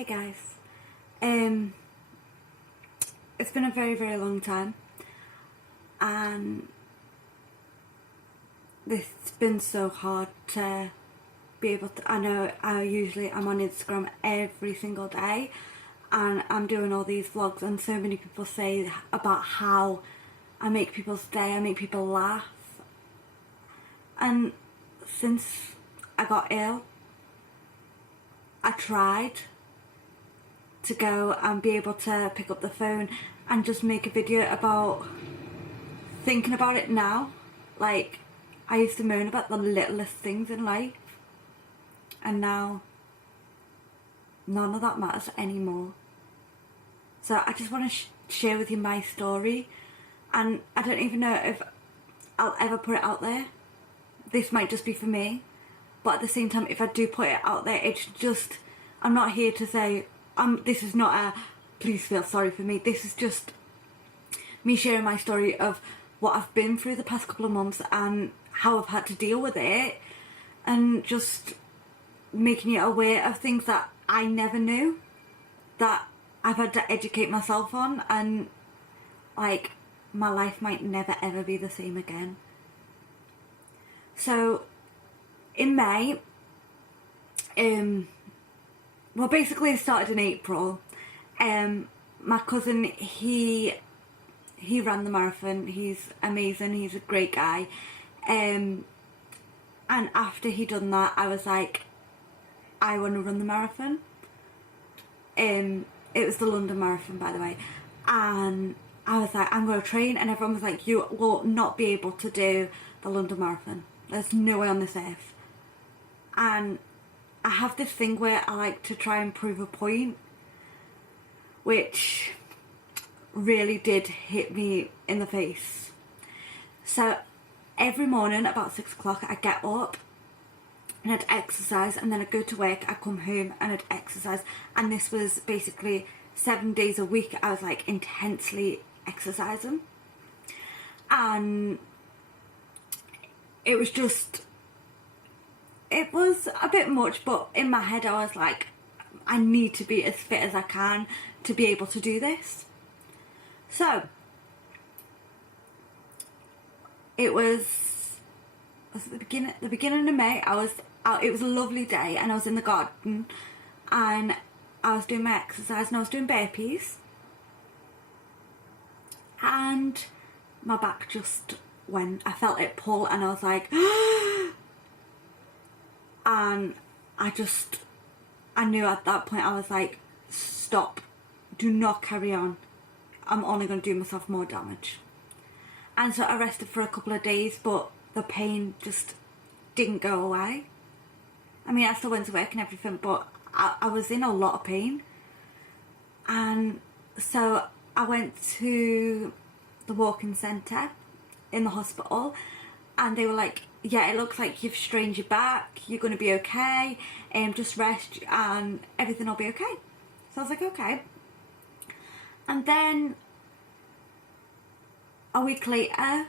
Hey guys, it's been a very long time and it's been so hard to be able to, I know I'm on Instagram every single day and I'm doing all these vlogs and so many people say about how I make people's day, I make people laugh, and since I got ill I tried to go and be able to pick up the phone and just make a video about thinking about it now. Like, I used to moan about the littlest things in life and now none of that matters anymore. So I just want to share with you my story, and I don't even know if I'll ever put it out there. This might just be for me, but at the same time, if I do put it out there, it's just, I'm not here to say this is not a please feel sorry for me. This is just me sharing my story of what I've been through the past couple of months and how I've had to deal with it, and just making you aware of things that I never knew that I've had to educate myself on, and like, my life might never ever be the same again. So in May, well, basically it started in April. My cousin, he ran the marathon. He's amazing, he's a great guy, and after he done that I was like, I want to run the marathon. It was the London Marathon, by the way, and I was like, I'm going to train, and everyone was like, you will not be able to do the London Marathon, there's no way on this earth. And I have this thing where I like to try and prove a point, which really did hit me in the face. So every morning about 6 o'clock I get up and I'd exercise, and then I'd go to work, I'd come home and I'd exercise, and this was basically 7 days a week. I was like intensely exercising, and it was a bit much, but in my head I was like, I need to be as fit as I can to be able to do this. So it was at the beginning of May. I was out, it was a lovely day, and I was in the garden and I was doing my exercise and I was doing burpees, and my back just went, I felt it pull, and I was like and I knew at that point, I was like, stop, do not carry on, I'm only going to do myself more damage. And so I rested for a couple of days, but the pain just didn't go away. I mean, I still went to work and everything, but I was in a lot of pain. And so I went to the walk-in centre in the hospital, and they were like, yeah, it looks like you've strained your back, you're going to be okay, just rest and everything will be okay. So I was like, okay. And then a week later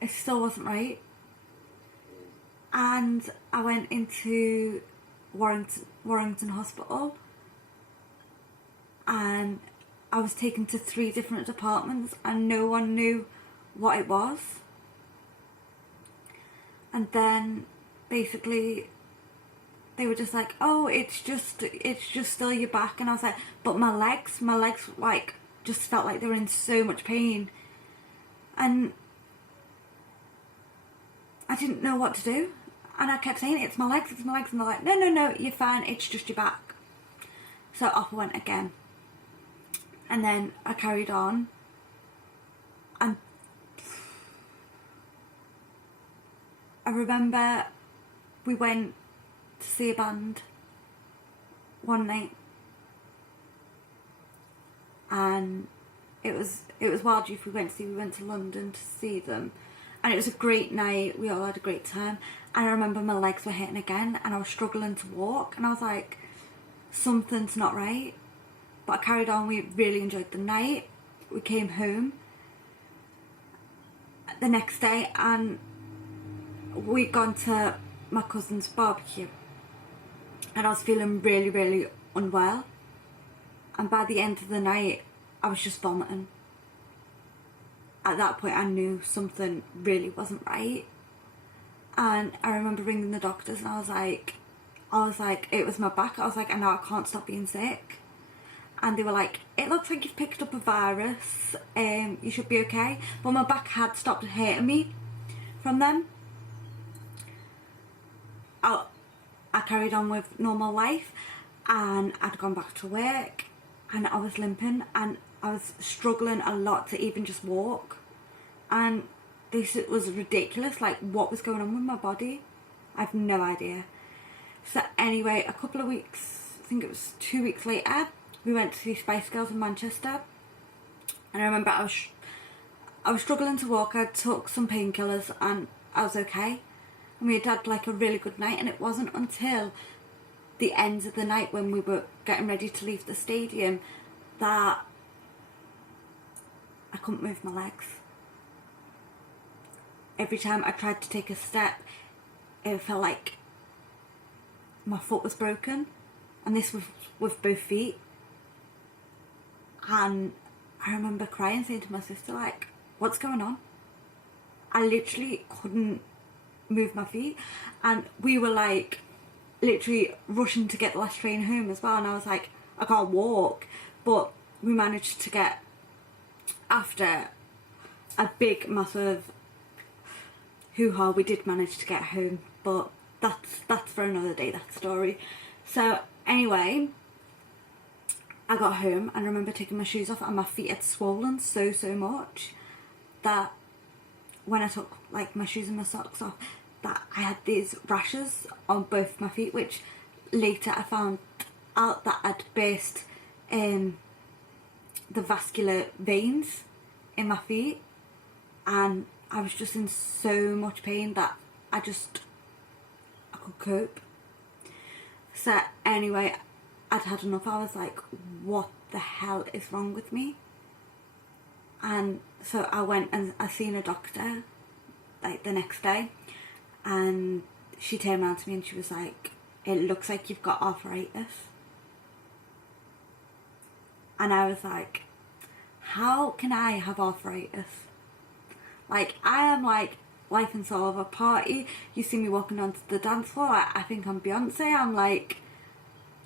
it still wasn't right, and I went into Warrington Hospital, and I was taken to 3 different departments and no one knew what it was. And then basically they were just like, oh, it's just still your back. And I was like, but my legs like just felt like they were in so much pain, and I didn't know what to do. And I kept saying, it's my legs, and they're like, no, you're fine, it's just your back. So off I went again, and then I carried on, and I remember we went to see a band one night, and it was Wild Youth we went to London to see them, and it was a great night, we all had a great time. And I remember my legs were hitting again and I was struggling to walk, and I was like, something's not right. But I carried on, we really enjoyed the night. We came home the next day and we'd gone to my cousin's barbecue, and I was feeling really unwell, and by the end of the night I was just vomiting. At that point I knew something really wasn't right, and I remember ringing the doctors and I was like, it was my back. I was like, I know I can't stop being sick. And they were like, it looks like you've picked up a virus, you should be okay. But my back had stopped hurting me from them. I carried on with normal life, and I'd gone back to work, and I was limping, and I was struggling a lot to even just walk. And this was ridiculous, like what was going on with my body? I have no idea. So anyway, a couple of weeks, I think it was 2 weeks later, we went to see Spice Girls in Manchester, and I remember I was struggling to walk. I took some painkillers and I was okay, and we had like a really good night. And it wasn't until the end of the night, when we were getting ready to leave the stadium, that I couldn't move my legs. Every time I tried to take a step, it felt like my foot was broken, and this was with both feet. And I remember crying, saying to my sister, like, what's going on? I literally couldn't move my feet, and we were like literally rushing to get the last train home as well, and I was like, I can't walk. But we managed to get, after a big massive hoo-ha, we did manage to get home. But that's for another day, that story. So anyway, I got home and I remember taking my shoes off, and my feet had swollen so much that when I took like my shoes and my socks off, that I had these rashes on both my feet, which later I found out that I'd burst the vascular veins in my feet, and I was just in so much pain that I could cope. So anyway, I'd had enough. I was like, what the hell is wrong with me? And so I went and I seen a doctor like the next day, and she turned around to me and she was like, it looks like you've got arthritis. And I was like, how can I have arthritis? Like, I am like life and soul of a party. You see me walking onto the dance floor, I think I'm Beyonce. I'm like,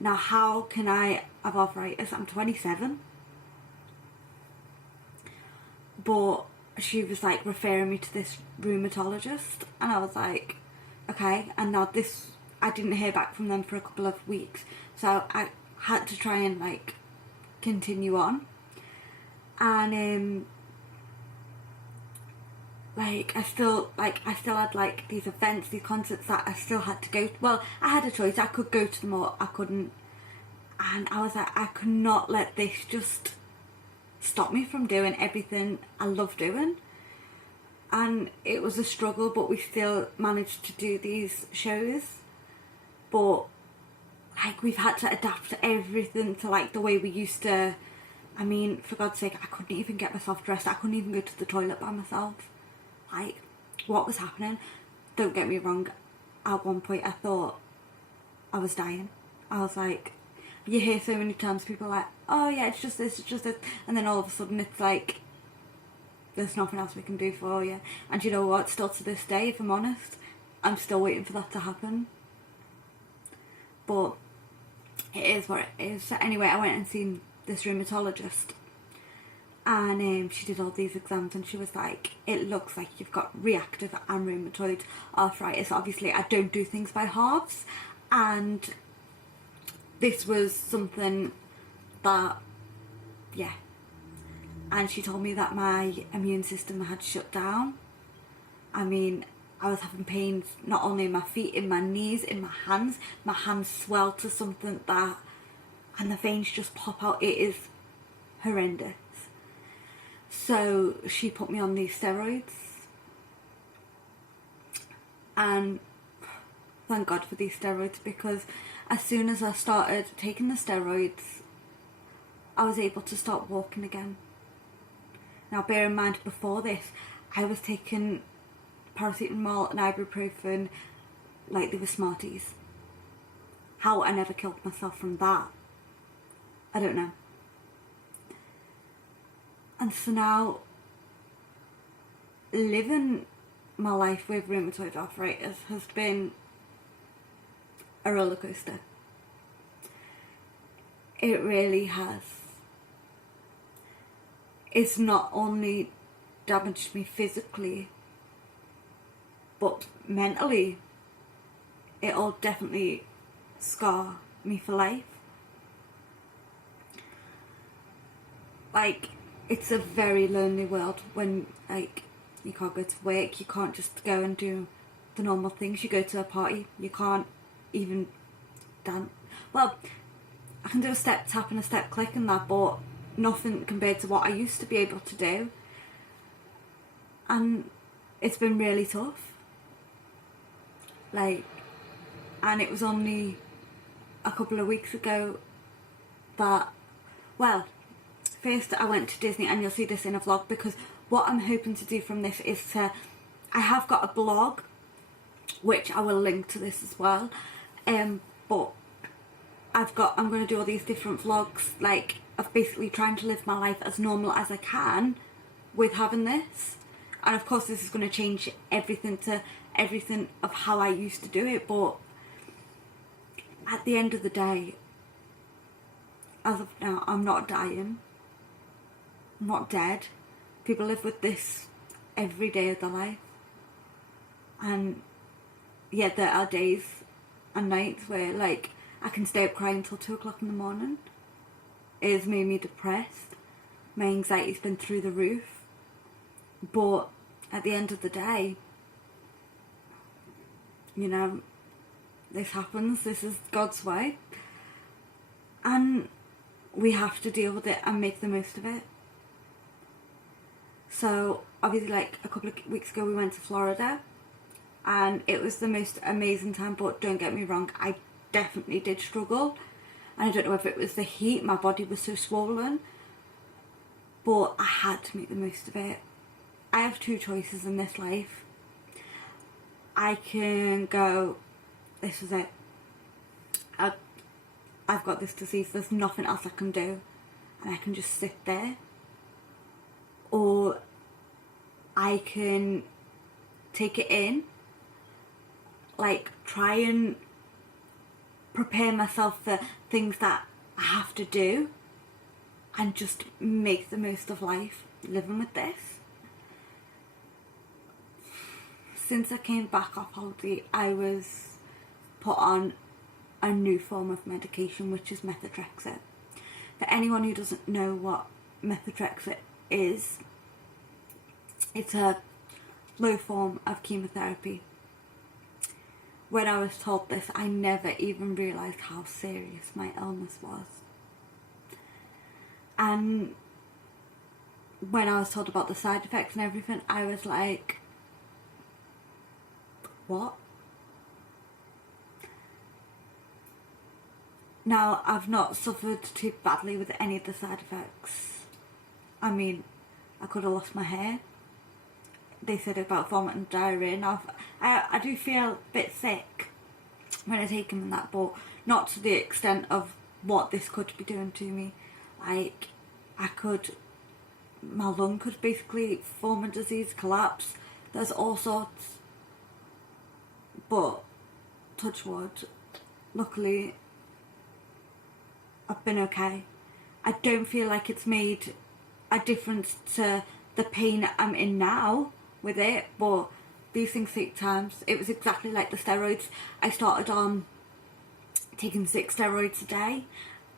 now how can I have arthritis? I'm 27. But she was like referring me to this rheumatologist, and I was like, okay. And now this, I didn't hear back from them for a couple of weeks, so I had to try and like continue on. And like I still had like these events, these concerts that I still had to go to. Well, I had a choice. I could go to them or I couldn't. And I was like, I could not let this just stop me from doing everything I love doing. And it was a struggle, but we still managed to do these shows. But like, we've had to adapt to everything to like the way we used to. I mean, for God's sake, I couldn't even get myself dressed. I couldn't even go to the toilet by myself. Like, what was happening? Don't get me wrong, at one point I thought I was dying. I was like, you hear so many times people like, oh yeah, it's just this, and then all of a sudden it's like, there's nothing else we can do for you. And you know what, still to this day, if I'm honest, I'm still waiting for that to happen. But it is what it is. So anyway, I went and seen this rheumatologist, and she did all these exams, and she was like, it looks like you've got reactive and rheumatoid arthritis. Obviously I don't do things by halves, and this was something that, yeah. And she told me that my immune system had shut down. I mean, I was having pains not only in my feet, in my knees, in my hands. My hands swell to something that, and the veins just pop out. It is horrendous. So she put me on these steroids, and thank God for these steroids, because as soon as I started taking the steroids, I was able to start walking again. Now bear in mind, before this I was taking paracetamol and ibuprofen like they were Smarties. How I never killed myself from that, I don't know. And so now, living my life with rheumatoid arthritis has been a roller coaster. It really has. It's not only damaged me physically, but mentally. It'll definitely scar me for life. Like, it's a very lonely world when, like, you can't go to work, you can't just go and do the normal things. You go to a party, you can't even dance. Well, I can do a step tap and a step click and that, but nothing compared to what I used to be able to do. And it's been really tough. Like, and it was only a couple of weeks ago that, well, first I went to Disney, and you'll see this in a vlog, because what I'm hoping to do from this is I have got a blog, which I will link to this as well, but I'm going to do all these different vlogs, like, of basically trying to live my life as normal as I can with having this. And of course this is going to change everything of how I used to do it, but at the end of the day, as of now, I'm not dying. I'm not dead. People live with this every day of their life. And yeah, there are days and nights where, like, I can stay up crying till 2 o'clock in the morning. It has made me depressed. My anxiety's been through the roof. But at the end of the day, you know, this happens. This is God's way. And we have to deal with it and make the most of it. So obviously, like, a couple of weeks ago we went to Florida, and it was the most amazing time, but don't get me wrong, I definitely did struggle. And I don't know if it was the heat, my body was so swollen, but I had to make the most of it. I have two choices in this life. I can go, this is it, I've got this disease, there's nothing else I can do, and I can just sit there. Or I can take it in, like, try and prepare myself for things that I have to do, and just make the most of life living with this. Since I came back off holiday, I was put on a new form of medication, which is methotrexate. For anyone who doesn't know what methotrexate is, it's a low form of chemotherapy. When I was told this, I never even realised how serious my illness was. And when I was told about the side effects and everything, I was like, what? Now, I've not suffered too badly with any of the side effects. I mean, I could have lost my hair. They said about vomit and diarrhea. Now, I do feel a bit sick when I take them and that, but not to the extent of what this could be doing to me. Like, my lung could basically form a disease, collapse. There's all sorts. But, touch wood, luckily, I've been okay. I don't feel like it's made a difference to the pain I'm in now with it, but these things take time. It was exactly like the steroids. I started on taking 6 steroids a day,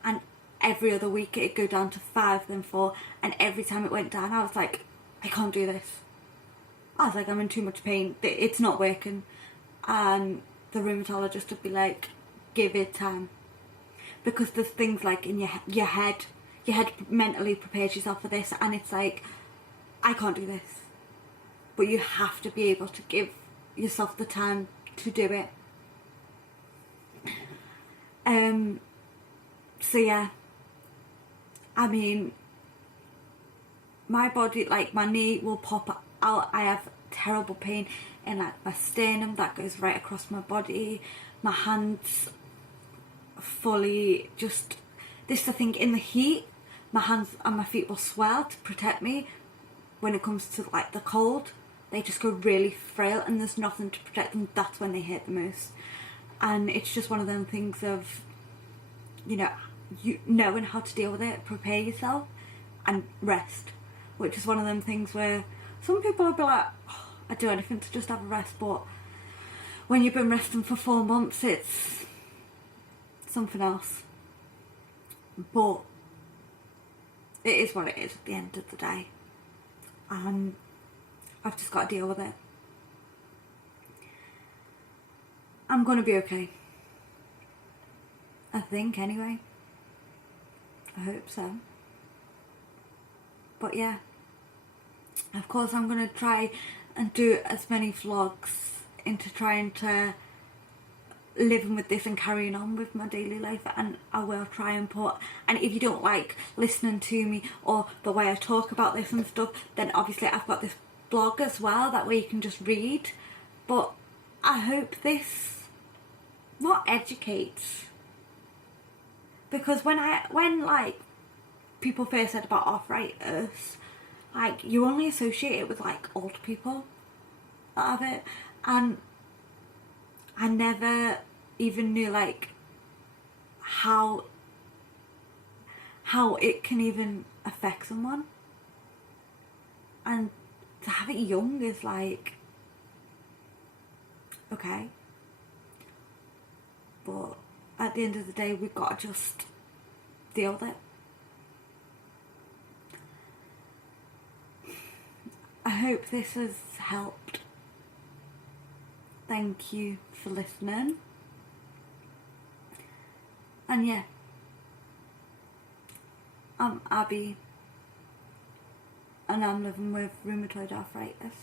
and every other week it'd go down to 5, then 4, and every time it went down I was like, I can't do this. I was like, I'm in too much pain, it's not working. And the rheumatologist would be like, give it time. Because there's things like in your head mentally prepares yourself for this, and it's like, I can't do this. But you have to be able to give yourself the time to do it. So yeah, I mean, my body, like, my knee will pop out. I have terrible pain in, like, my sternum that goes right across my body. My hands fully just this is the thing, in the heat, my hands and my feet will swell to protect me. When it comes to like the cold, they just go really frail and there's nothing to protect them. That's when they hurt the most. And it's just one of them things of, you know, you knowing how to deal with it, prepare yourself and rest, which is one of them things where some people will be like, oh, I'd do anything to just have a rest, but when you've been resting for 4 months, it's something else. But it is what it is at the end of the day, and I've just got to deal with it. I'm gonna be okay, I think, anyway. I hope so. But yeah, of course I'm gonna try and do as many vlogs into trying to living with this and carrying on with my daily life, and I will try and put, and if you don't like listening to me or the way I talk about this and stuff, then obviously I've got this blog as well, that way you can just read. But I hope this not educates, because when like people first said about arthritis, like you only associate it with like old people that have it, and I never even knew like how it can even affect someone, and to have it young is like, okay, but at the end of the day we've got to just deal with it. I hope this has helped. Thank you for listening. And yeah, I'm Abby and I'm living with rheumatoid arthritis.